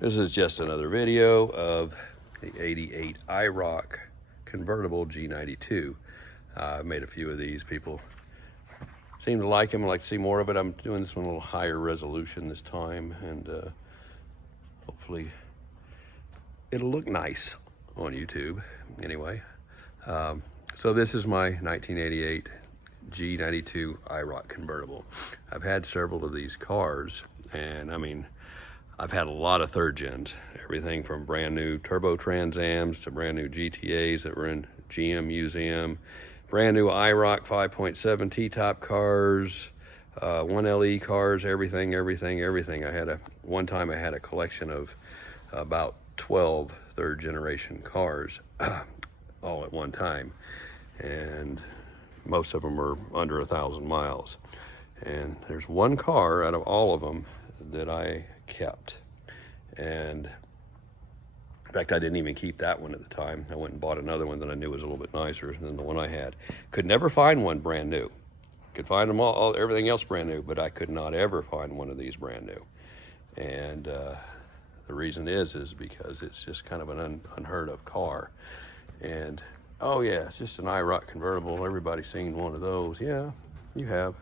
This is just another video of the 88 Iroc convertible G92. I've made a few of these. People seem to like them. I like to see more of it. I'm doing this one a little higher resolution this time, and hopefully it'll look nice on YouTube. Anyway, so this is my 1988 G92 Iroc convertible. I've had several of these cars, and I mean, I've had a lot of third gens, everything from brand new turbo Trans Ams to brand new GTAs that were in GM Museum, brand new Iroc 5.7 T-top cars, 1LE cars, everything. I had one time I had a collection of about 12 third generation cars all at one time, and most of them were under 1,000 miles. And there's one car out of all of them that I kept, and in fact I didn't even keep that one at the time. I went and bought another one that I knew was a little bit nicer than the one I had. Could never find one brand new. Could find them all everything else brand new, but I could not ever find one of these brand new. And the reason is because it's just kind of an unheard of car. And oh yeah, it's just an Iroc convertible. Everybody's seen one of those. Yeah, you have.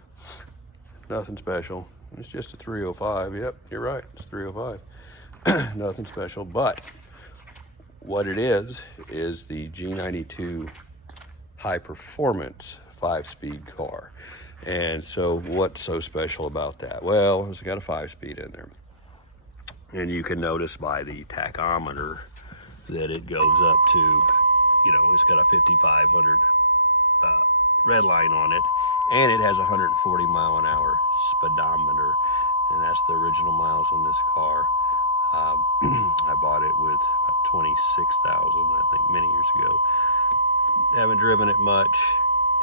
Nothing special. It's just a 305. Yep, you're right. It's 305. Nothing special. But what it is the G92 high performance 5-speed car. And so what's so special about that? Well, it's got a 5-speed in there. And you can notice by the tachometer that it goes up to, you know, it's got a 5,500 red line on it, and it has 140 mile an hour speedometer, and that's the original miles on this car. I bought it with about 26,000, I think, many years ago. Haven't driven it much,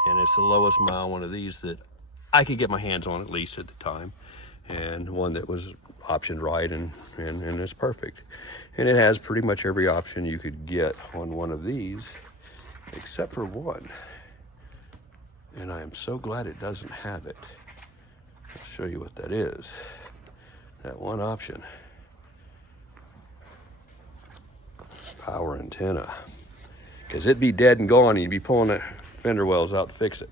and it's the lowest mile one of these that I could get my hands on, at least at the time, and one that was optioned right, and it's perfect. And it has pretty much every option you could get on one of these, except for one. And I am so glad it doesn't have it. I'll show you what that is. That one option. Power antenna. Because it'd be dead and gone, and you'd be pulling the fender wells out to fix it.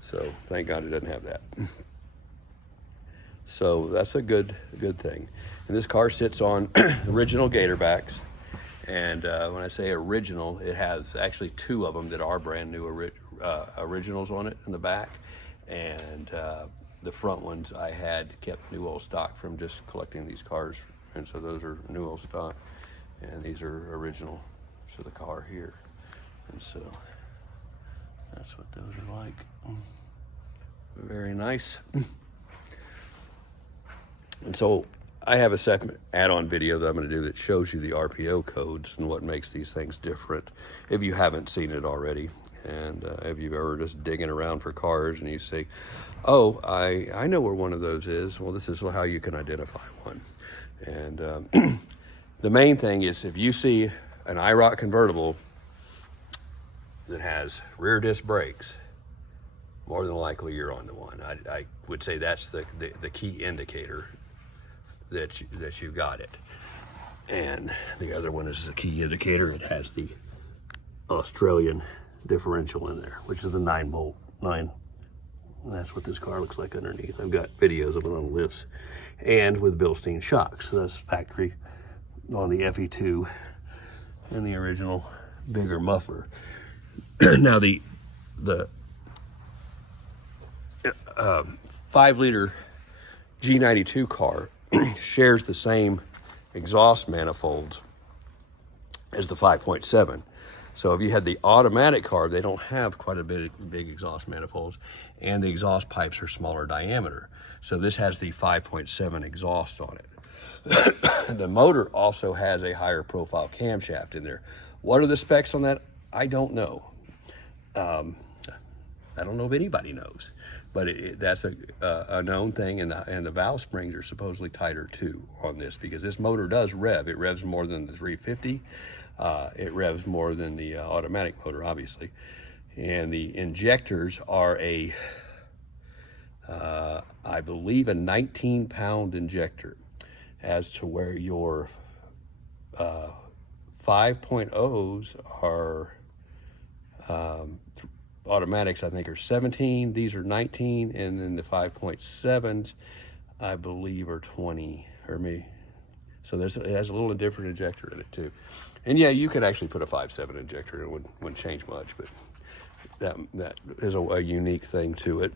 So thank God it doesn't have that. So that's a good thing. And this car sits on original Gatorbacks. And when I say original, it has actually two of them that are brand new originals on it in the back. And the front ones I had kept new old stock from just collecting these cars. And so those are new old stock. And these are original to the car here. And so that's what those are like. Very nice. And so I have a second add-on video that I'm going to do that shows you the RPO codes and what makes these things different, if you haven't seen it already. And if you've ever just digging around for cars and you say, oh, I know where one of those is. Well, this is how you can identify one. And the main thing is, if you see an Iroc convertible that has rear disc brakes, more than likely you're on the one. I would say that's the key indicator that you got it. And the other one is the key indicator. It has the Australian differential in there, which is a 9-bolt. And that's what this car looks like underneath. I've got videos of it on lifts and with Bilstein shocks. So that's factory on the FE2 and the original bigger muffler. Now the 5-liter G92 car shares the same exhaust manifolds as the 5.7. So if you had the automatic car, they don't have quite a big exhaust manifolds, and the exhaust pipes are smaller diameter. So this has the 5.7 exhaust on it. The motor also has a higher profile camshaft in there. What are the specs on that? I don't know. I don't know if anybody knows, but that's a known thing, and the valve springs are supposedly tighter too on this, because this motor does rev. It revs more than the 350. It revs more than the automatic motor, obviously. And the injectors are I believe a 19-pound injector. as to where your 5.0s are automatics, I think, are 17. These are 19, and then the 5.7s, I believe, are 20, or maybe. So it has a little different injector in it too. And yeah, you could actually put a 5.7 injector in. It wouldn't change much, but that is a unique thing to it.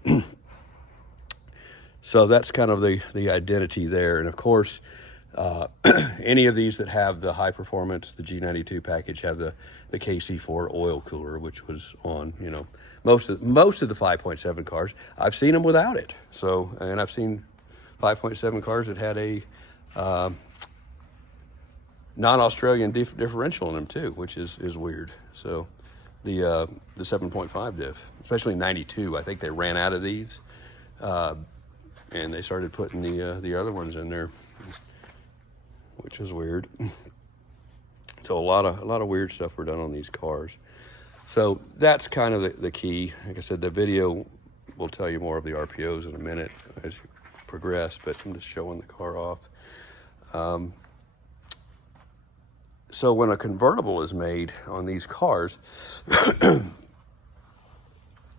So that's kind of the identity there. And of course, any of these that have the high performance, the G92 package, have the KC4 oil cooler, which was on, you know, most of the 5.7 cars. I've seen them without it. So, and I've seen 5.7 cars that had a non-Australian differential in them too, which is weird. So the 7.5 diff, especially 92, I think they ran out of these, and they started putting the other ones in there, which is weird. So a lot of weird stuff were done on these cars. So that's kind of the key. Like I said, the video will tell you more of the RPOs in a minute as you progress, but I'm just showing the car off. So when a convertible is made on these cars,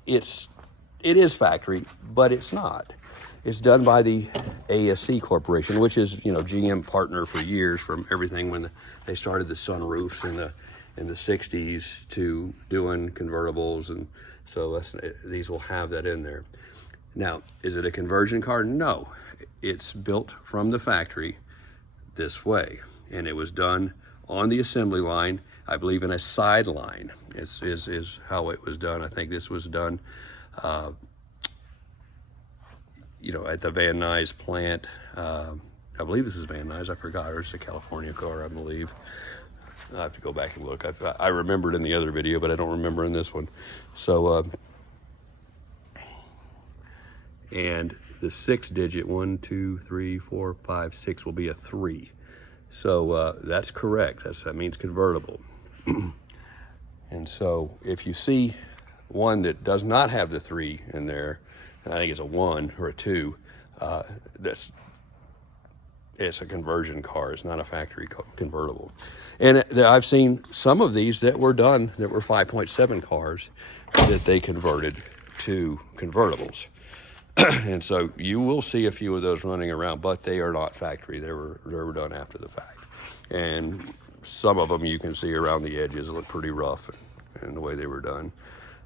it is factory, but it's not. It's done by the ASC Corporation, which is, you know, GM partner for years, from everything when they started the sunroofs in the 60s to doing convertibles, and so these will have that in there. Now, is it a conversion car? No, it's built from the factory this way, and it was done on the assembly line, I believe in a side line is how it was done. I think this was done, you know, at the Van Nuys plant. I believe this is Van Nuys, I forgot, or it's a California car, I believe. I have to go back and look. I remember it in the other video, but I don't remember in this one. So, and the 6-digit, 1, 2, 3, 4, 5, 6 will be a 3. So that's correct. That means convertible. And so if you see one that does not have the 3 in there, and I think it's a 1 or a 2, it's a conversion car. It's not a factory convertible. And I've seen some of these that were done that were 5.7 cars that they converted to convertibles. And so you will see a few of those running around, but they are not factory. They were done after the fact. And some of them you can see around the edges look pretty rough in the way they were done.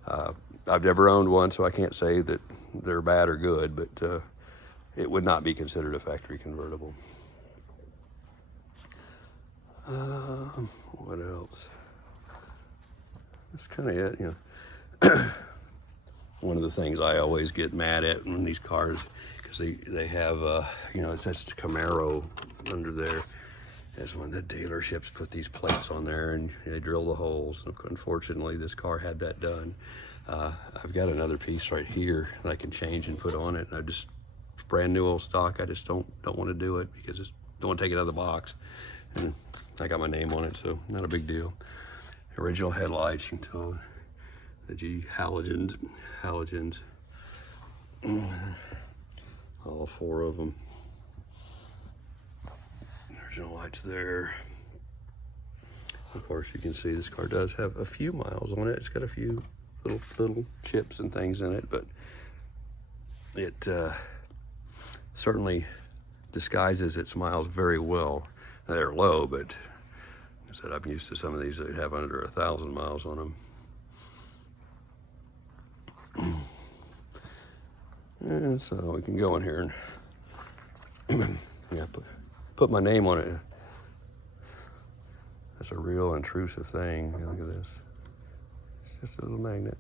I've never owned one, so I can't say that they're bad or good, but it would not be considered a factory convertible. What else? That's kind of it, you know. One of the things I always get mad at in these cars, because they have, you know, it says Camaro under there, is when the dealerships put these plates on there and they drill the holes. Unfortunately, this car had that done. I've got another piece right here that I can change and put on it. And it's brand new old stock. I just don't want to do it because I don't want to take it out of the box. And I got my name on it, so not a big deal. Original headlights, you can tell the G halogens. All 4 of them. Original lights there. Of course, you can see this car does have a few miles on it. It's got a few little chips and things in it, but it certainly disguises its miles very well. They're low, but like I said, I'm used to some of these that have under 1,000 miles on them. And so we can go in here and yeah, put my name on it. That's a real intrusive thing. Look at this. It's just a little magnet.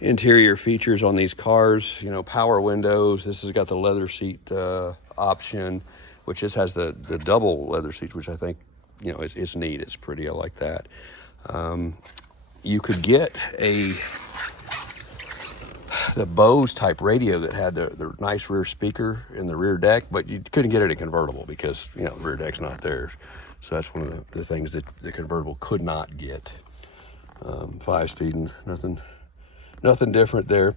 Interior features on these cars, you know, power windows. This has got the leather seat option, which just has the double leather seats, which I think, you know, it's neat. It's pretty. I like that. You could get the Bose type radio that had the nice rear speaker in the rear deck, but you couldn't get it in convertible because, you know, the rear deck's not there. So that's one of the things that the convertible could not get. 5-speed and nothing Nothing different there.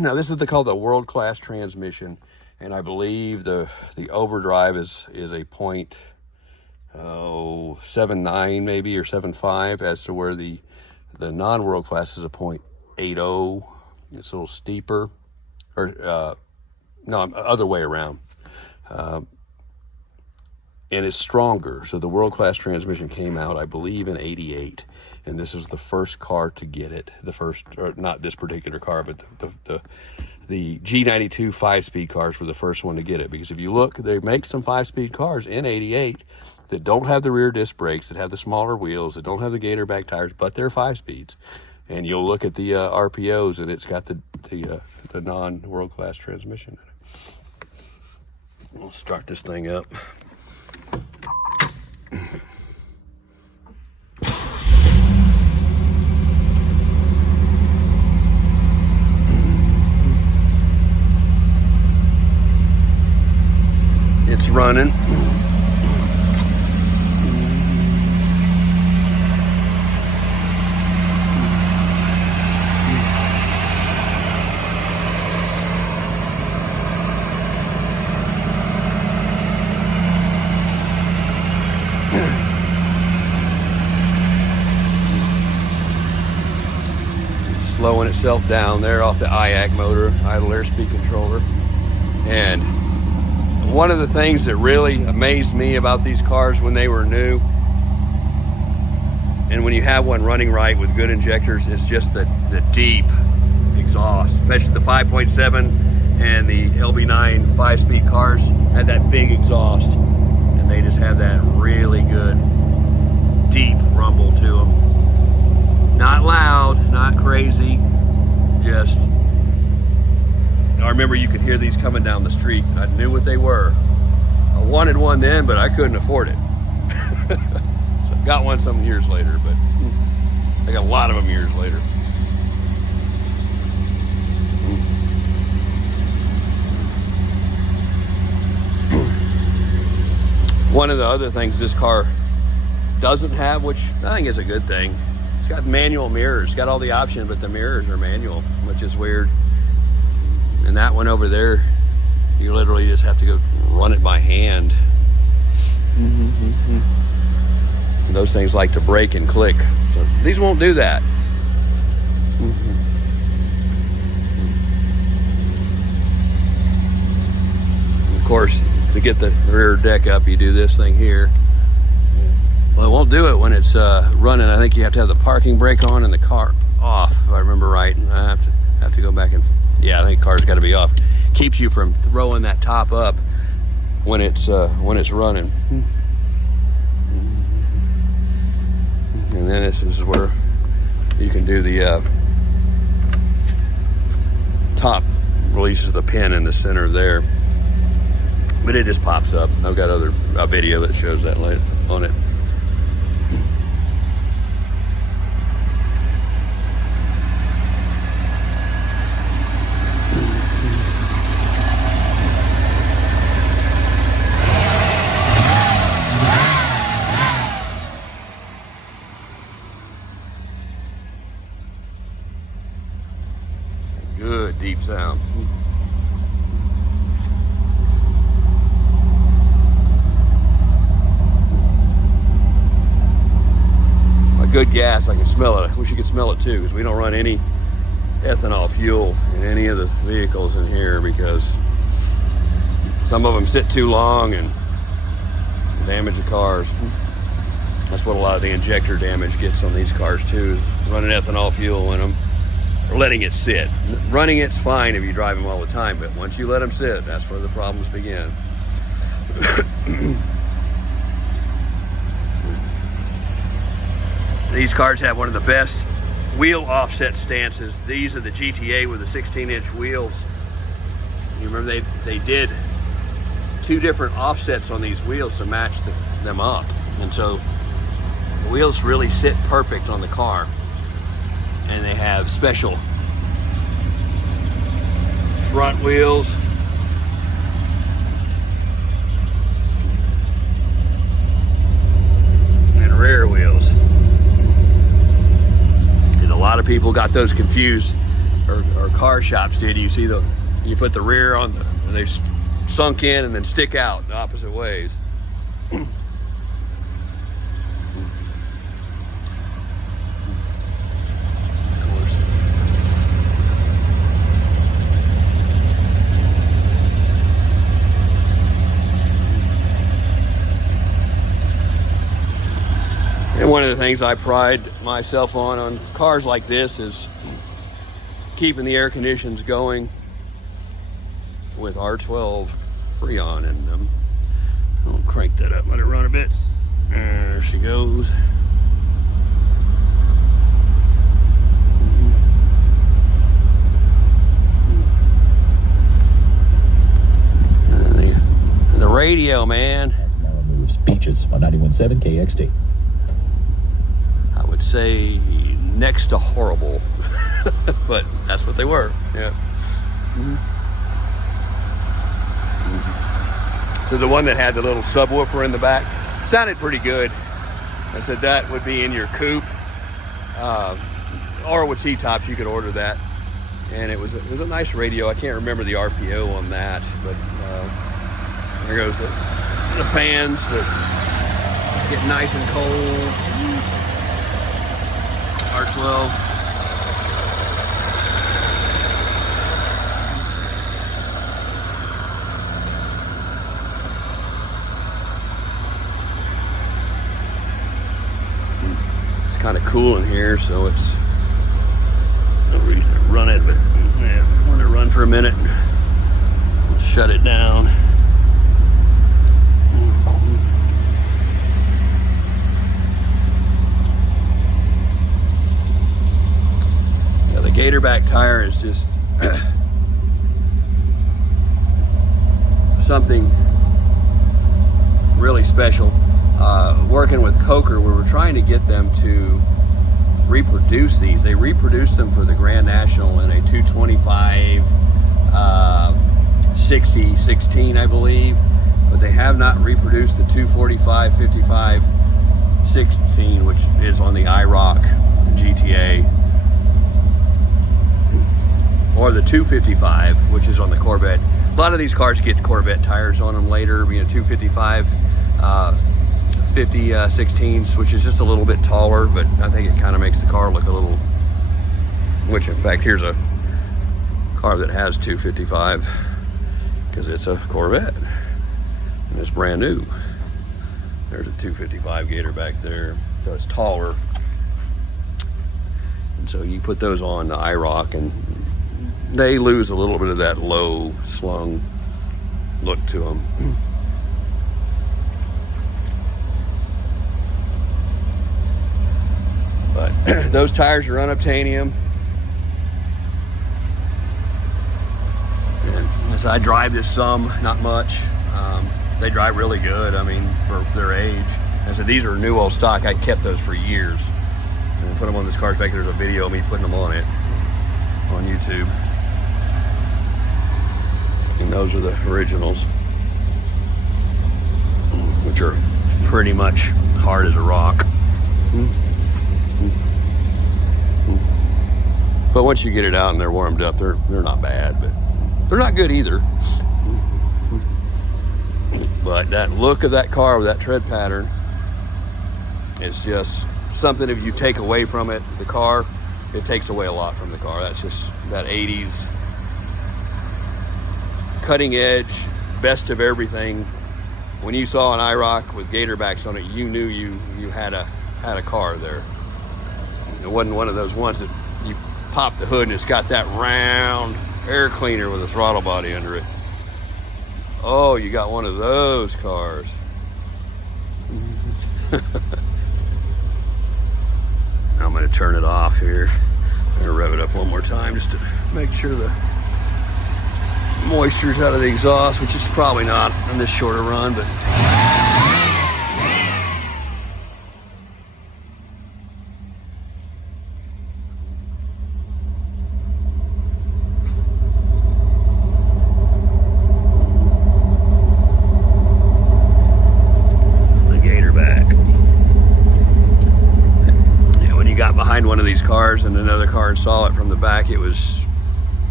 Now this is called the world-class transmission, and I believe the overdrive is a point 7.9 maybe, or 7.5, as to where the non-world class is a 0.80. It's a little steeper, or no, other way around. And it's stronger. So the world-class transmission came out, I believe, in '88, and this is the first car to get it. The first, or not this particular car, but the G92 5-speed cars were the first one to get it. Because if you look, they make some 5-speed cars in '88 that don't have the rear disc brakes, that have the smaller wheels, that don't have the Gatorbacks tires, but they're 5-speeds. And you'll look at the RPOs, and it's got the non-world-class transmission in it. We'll start this thing up. It's running. Slowing itself down there off the Iroc motor, idle airspeed controller. And one of the things that really amazed me about these cars when they were new, and when you have one running right with good injectors, is just the deep exhaust, especially the 5.7 and the LB9 5-speed cars had that big exhaust, and they just have that really good deep rumble to them. Not loud, not crazy, just, I remember you could hear these coming down the street. I knew what they were. I wanted one then, but I couldn't afford it. So I got one some years later, but I got a lot of them years later. One of the other things this car doesn't have, which I think is a good thing, it's got manual mirrors. It's got all the options, but the mirrors are manual, which is weird. And that one over there, you literally just have to go run it by hand. And those things like to brake and click. So these won't do that. Of course, to get the rear deck up, you do this thing here. Well, it won't do it when it's running. I think you have to have the parking brake on and the car off, if I remember right. And I have to go back and, yeah, I think the car's got to be off. Keeps you from throwing that top up when it's running. And then this is where you can do the top releases the pin in the center there. But it just pops up. I've got a video that shows that later on it. Good deep sound. Good gas, I can smell it. I wish you could smell it too, because we don't run any ethanol fuel in any of the vehicles in here, because some of them sit too long and damage the cars. That's what a lot of the injector damage gets on these cars too, is running ethanol fuel in them or letting it sit. Running it's fine if you drive them all the time, but once you let them sit, that's where the problems begin. These cars have one of the best wheel offset stances. These are the GTA with the 16-inch wheels. You remember they did two different offsets on these wheels to match them up. And so the wheels really sit perfect on the car. And they have special front wheels. And rear wheels. A lot of people got those confused car shops did. You see you put the rear on and they sunk in and then stick out the opposite ways. And one of the things I pride myself on cars like this is keeping the air conditions going with R12 Freon in them. I'll crank that up, let it run a bit. There she goes. And the radio, man. Camaro moves beaches on 91.7 KXT. I would say next to horrible, but that's what they were. Yeah. So the one that had the little subwoofer in the back sounded pretty good. I said that would be in your coupe, or with T-tops you could order that, and it was a nice radio. I can't remember the RPO on that, but there goes the fans that get nice and cold. R12. It's kind of cool in here, so it's no reason to run it, but yeah, I want to run for a minute. Let's shut it down. The Gatorback tire is just something really special. Working with Coker, we were trying to get them to reproduce these. They reproduced them for the Grand National in a 225 60 16, I believe, but they have not reproduced the 245 55 16, which is on the Iroc GTA, or the 255, which is on the Corvette. A lot of these cars get Corvette tires on them later, 255 50 16s, which is just a little bit taller, but I think it kind of makes the car look a little, which in fact here's a car that has 255 because it's a Corvette and it's brand new. There's a 255 Gatorback there, so it's taller, and so you put those on the Iroc and they lose a little bit of that low slung look to them. But those tires are unobtainium. And as I drive this some, not much, they drive really good. I mean, for their age. And so these are new old stock. I kept those for years. And put them on this car. In fact, there's a video of me putting them on it on YouTube. And those are the originals, which are pretty much hard as a rock. But once you get it out and they're warmed up, they're not bad, but they're not good either. But that look of that car with that tread pattern is just something. If you take away from it, the car, it takes away a lot from the car. That's just that 80s cutting edge, best of everything. When you saw an Iroc with Gatorbacks on it, you knew you had a car there. It wasn't one of those ones that you pop the hood and it's got that round air cleaner with a throttle body under it. Oh, you got one of those cars. I'm going to turn it off here. I'm going to rev it up one more time just to make sure the moisture's out of the exhaust, which it's probably not on this shorter run, but one of these cars and another car saw it from the back, it was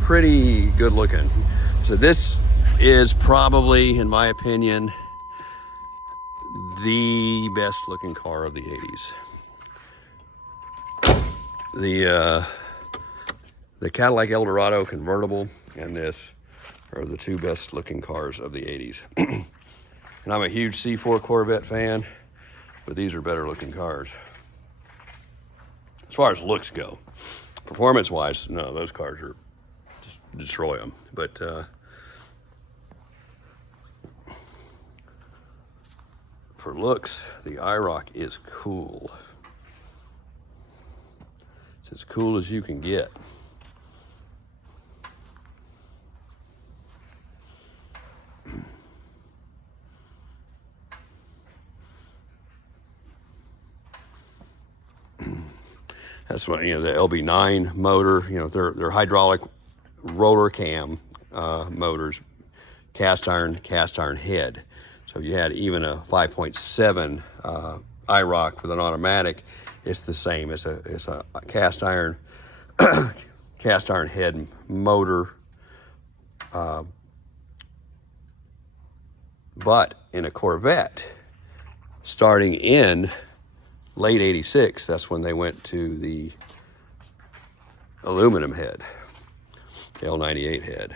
pretty good looking. So this is probably, in my opinion, the best looking car of the 80s. The Cadillac Eldorado convertible and this are the two best looking cars of the 80s. And I'm a huge C4 Corvette fan, but these are better looking cars. As far as looks go, performance wise, no, those cars are just destroy them. But for looks, the Iroc is cool. It's as cool as you can get. That's what, you know, the LB9 motor, you know, they're hydraulic roller cam motors, cast iron head. So if you had even a 5.7 Iroc with an automatic, it's the same. It's a cast iron head motor. But in a Corvette, starting in late 86, that's when they went to the aluminum head, the L98 head,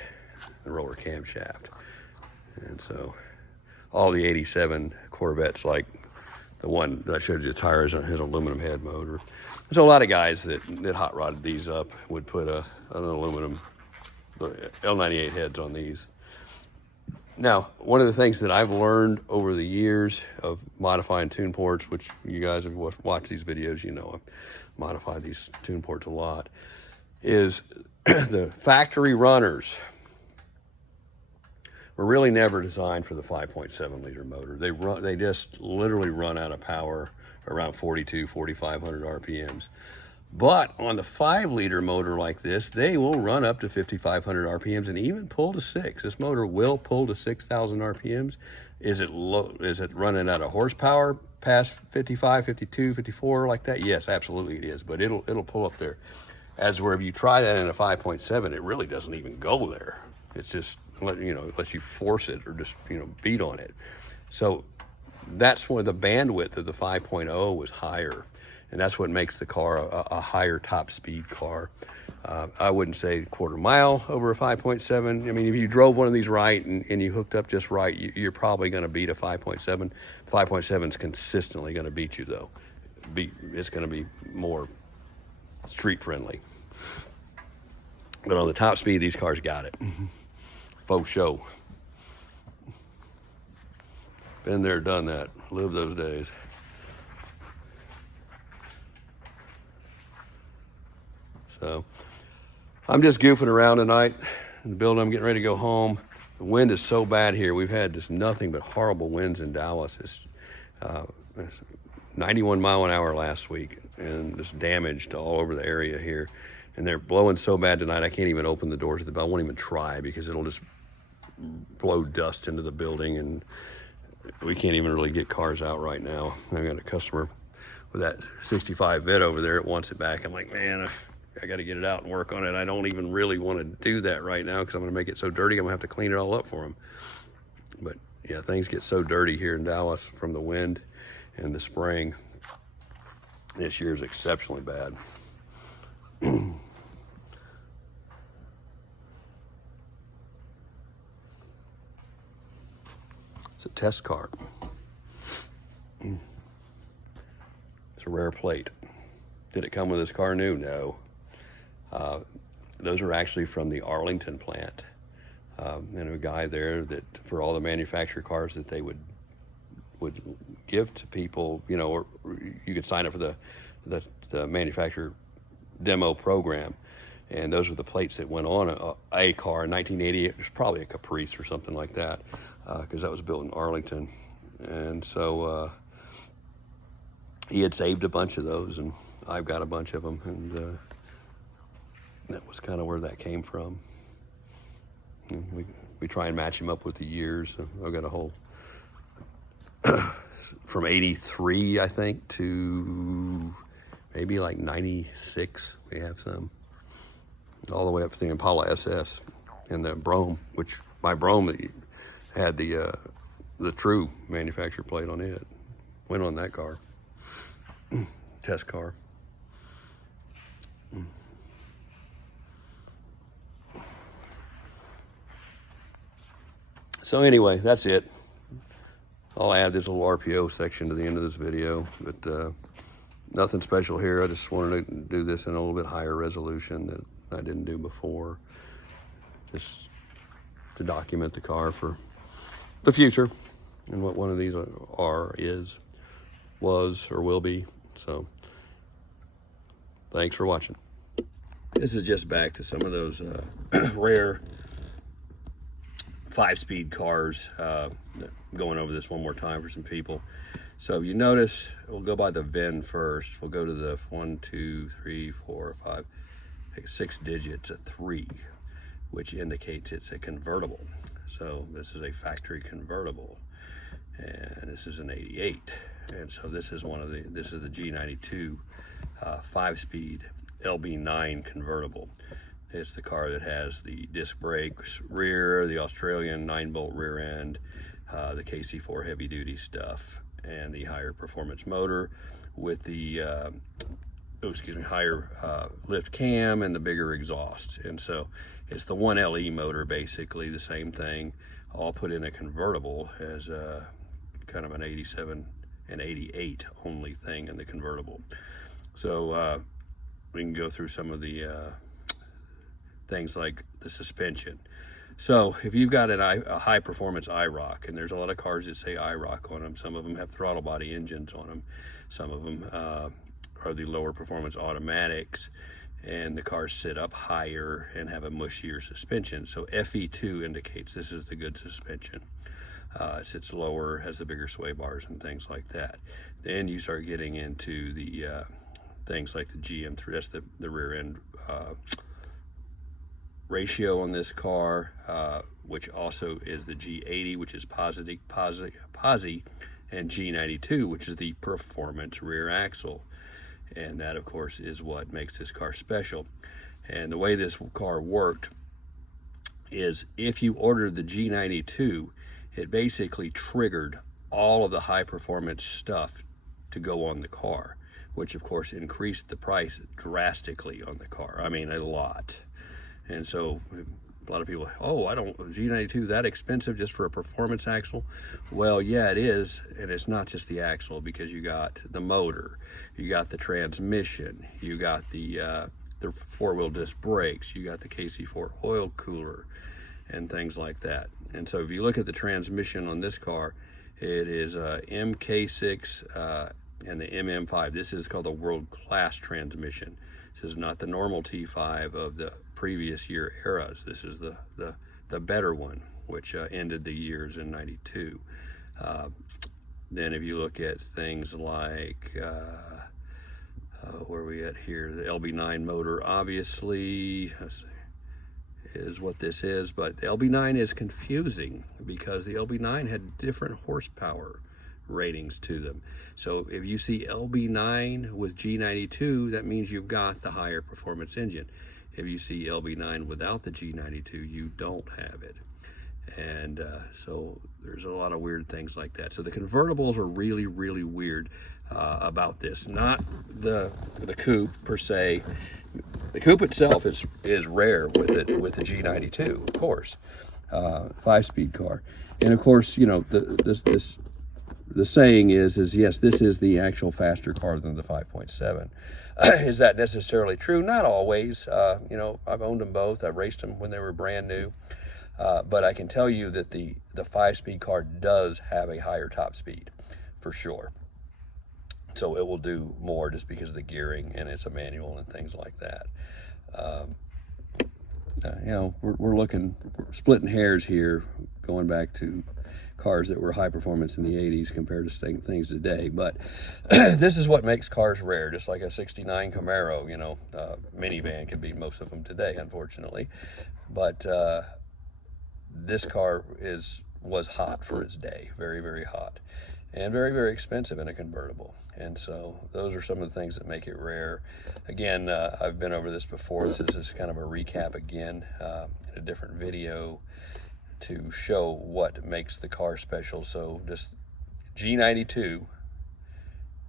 the roller camshaft. And so all the 87 Corvettes, like the one that I showed you the tires on, his aluminum head motor. So a lot of guys that hot rodded these up would put an aluminum L98 heads on these. Now, one of the things that I've learned over the years of modifying tune ports, which you guys have watched these videos, you know I've modified these tune ports a lot, is the factory runners were really never designed for the 5.7 liter motor. They just literally run out of power around 4,500 RPMs. But on the 5 liter motor like this, they will run up to 5,500 RPMs and even pull to 6. This motor will pull to 6,000 RPMs. Is it low? Is it running out of horsepower past 55, 52, 54 like that? Yes, absolutely it is. But it'll pull up there. As where if you try that in a 5.7, it really doesn't even go there. It's just, you know, unless you force it or just, you know, beat on it. So that's where the bandwidth of the 5.0 was higher. And that's what makes the car a higher top speed car. I wouldn't say quarter mile over a 5.7. I mean, if you drove one of these right and you hooked up just right, you're probably going to beat a 5.7. 5.7 is consistently going to beat you, though. It's going to be more street friendly. But on the top speed, these cars got it. Faux show. Been there, done that. Lived those days. So I'm just goofing around tonight in the building. I'm getting ready to go home. The wind is so bad here. We've had just nothing but horrible winds in Dallas. It's 91 mile an hour last week and just damaged all over the area here. And they're blowing so bad tonight, I can't even open the doors of the, I won't even try because it'll just blow dust into the building and we can't even really get cars out right now. I've got a customer with that 65 Vet over there that wants it back. I'm like, man, I got to get it out and work on it. I don't even really want to do that right now because I'm going to make it so dirty. I'm going to have to clean it all up for him. But yeah, things get so dirty here in Dallas from the wind and the spring. This year is exceptionally bad. It's a test car. It's a rare plate. Did it come with this car new? No. Those are actually from the Arlington plant. And a guy there that for all the manufactured cars that they would give to people, you know, or you could sign up for the manufacturer demo program. And those were the plates that went on a car in 1980. It was probably a Caprice or something like that, because that was built in Arlington. And so he had saved a bunch of those, and I've got a bunch of them, and that was kind of where that came from. And we try and match him up with the years. So I've got a whole from 83, I think, to maybe like 96. We have some. all the way up to the Impala SS and the Brougham, which my Brougham that had the true manufacturer plate on it. Went on that car, test car. So anyway, that's it. I'll add this little RPO section to the end of this video, but nothing special here. I just wanted to do this in a little bit higher resolution that I didn't do before, just to document the car for the future and what one of these was, or will be. So thanks for watching. This is just back to some of those rare 5-speed cars. Going over this one more time for some people. So you notice, we'll go by the VIN first. We'll go to the 1, 2, 3, 4, 5, 6 digits, a 3, which indicates it's a convertible. So this is a factory convertible, and this is an 88. And so this is this is the G92 5-speed LB9 convertible. It's the car that has the disc brakes rear, the Australian 9-bolt rear end, the KC4 heavy duty stuff, and the higher performance motor with the higher lift cam and the bigger exhaust. And so it's the 1LE motor, basically the same thing, all put in a convertible as kind of an 87 and 88 only thing in the convertible. So we can go through some of the things like the suspension. So if you've got a high performance Iroc, and there's a lot of cars that say Iroc on them, some of them have throttle body engines on them, some of them are the lower performance automatics, and the cars sit up higher and have a mushier suspension. So FE2 indicates this is the good suspension. It sits lower, has the bigger sway bars and things like that. Then you start getting into the things like the GM3, that's the rear end ratio on this car, which also is the G80, which is posi, and G92, which is the performance rear axle. And that, of course, is what makes this car special. And the way this car worked is, if you ordered the G92, it basically triggered all of the high performance stuff to go on the car, which of course increased the price drastically on the car. I mean, a lot. And so a lot of people, oh, G92 that expensive just for a performance axle? Well, yeah, it is. And it's not just the axle, because you got the motor, you got the transmission, you got the 4-wheel disc brakes, you got the KC4 oil cooler and things like that. And so if you look at the transmission on this car, it is MK6 and the MM5. This is called the world-class transmission. This is not the normal T5 of the previous year eras. This is the better one, which ended the years in 92. Then if you look at things like, where are we at here? The LB9 motor, obviously, is what this is, but the LB9 is confusing because the LB9 had different horsepower ratings to them. So if you see LB9 with G92, that means you've got the higher performance engine. If you see LB9 without the G92, you don't have it. And so there's a lot of weird things like that. So the convertibles are really, really weird about this. Not the coupe per se. The coupe itself is rare with the G92, of course, 5-speed car. And of course, you know, the saying is yes, this is the actual faster car than the 5.7. Is that necessarily true? Not always. You know, I've owned them both. I've raced them when they were brand new. But I can tell you that the 5-speed car does have a higher top speed, for sure. So it will do more just because of the gearing, and it's a manual and things like that. You know, we're splitting hairs here, going back to cars that were high performance in the 80s compared to things today. But this is what makes cars rare, just like a 69 Camaro, you know, minivan can beat most of them today, unfortunately. But this car was hot for its day, very, very hot. and very, very expensive in a convertible. And so those are some of the things that make it rare. Again, I've been over this before. This is kind of a recap again in a different video to show what makes the car special. So just G92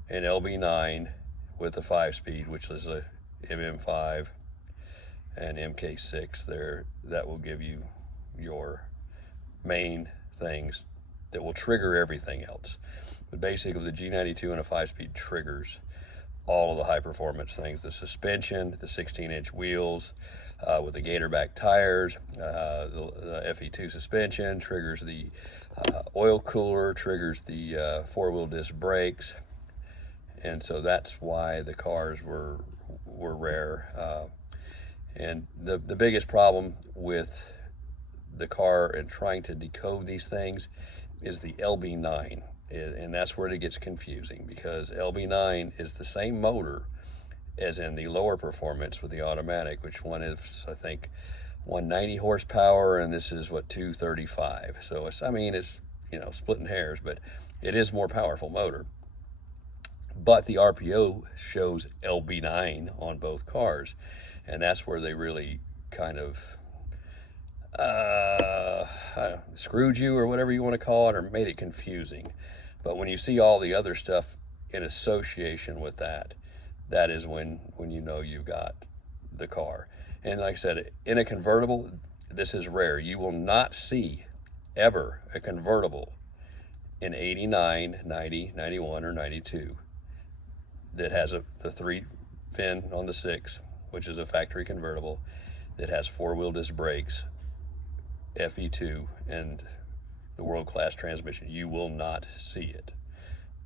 and LB9 with a 5-speed, which is a MM5 and MK6 there, that will give you your main things that will trigger everything else. But basically the G92 and a 5-speed triggers all of the high performance things: the suspension, the 16-inch wheels with the Gatorbacks tires, the FE2 suspension triggers the oil cooler, triggers the 4-wheel disc brakes. And so that's why the cars were rare. And the biggest problem with the car and trying to decode these things is the LB9. And that's where it gets confusing, because LB9 is the same motor as in the lower performance with the automatic, which one is, I think, 190 horsepower, and this is what, 235. So it's, I mean, it's, you know, splitting hairs, but it is more powerful motor. But the RPO shows LB9 on both cars, and that's where they really kind of screwed you, or whatever you want to call it, or made it confusing. But when you see all the other stuff in association with that, that is when you know you've got the car. And like I said, in a convertible, this is rare. You will not see ever a convertible in 89, 90, 91, or 92 that has the 3-fin on the 6, which is a factory convertible, that has 4-wheel disc brakes, FE2, and the world-class transmission. You will not see it.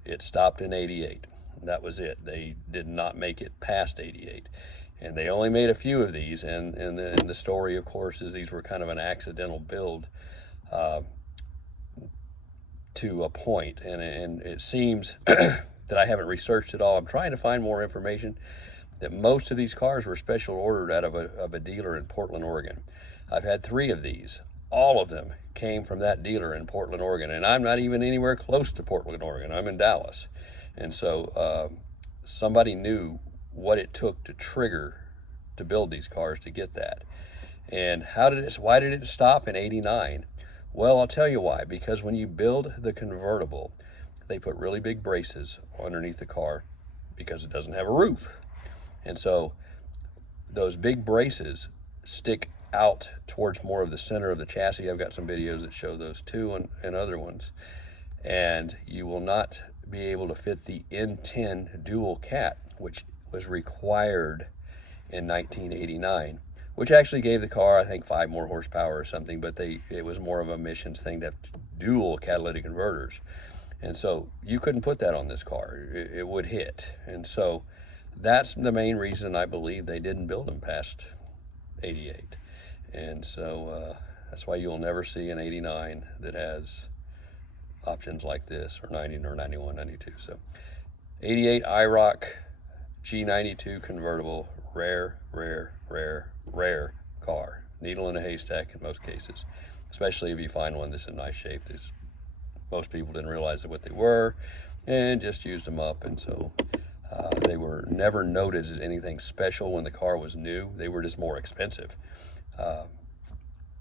It stopped in 88. That was it. They did not make it past 88. And they only made a few of these, and the story, of course, is these were kind of an accidental build to a point. And it seems that I haven't researched it all. I'm trying to find more information, that most of these cars were special ordered out of a dealer in Portland, Oregon. I've had 3 of these. All of them came from that dealer in Portland, Oregon. And I'm not even anywhere close to Portland, Oregon. I'm in Dallas. And so somebody knew what it took to trigger to build these cars to get that. And why did it stop in 89? Well, I'll tell you why. Because when you build the convertible, they put really big braces underneath the car because it doesn't have a roof. And so those big braces stick out towards more of the center of the chassis. I've got some videos that show those too, and other ones. And you will not be able to fit the N10 dual cat, which was required in 1989, which actually gave the car, I think, 5 more horsepower or something, but it was more of a emissions thing to have dual catalytic converters. And so you couldn't put that on this car. It would hit. And so that's the main reason I believe they didn't build them past 88. And so that's why you'll never see an 89 that has options like this, or 90 or 91, 92. So 88 Iroc G92 convertible, rare car. Needle in a haystack in most cases, especially if you find one that's in nice shape. Most people didn't realize what they were and just used them up. And so they were never noted as anything special when the car was new. They were just more expensive.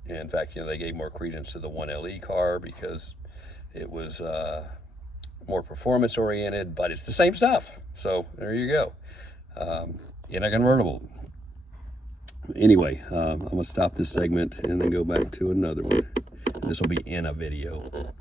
In fact, you know, they gave more credence to the 1LE car because it was more performance oriented, but it's the same stuff. So there you go. In a convertible. Anyway, I'm gonna stop this segment and then go back to another one. This will be in a video.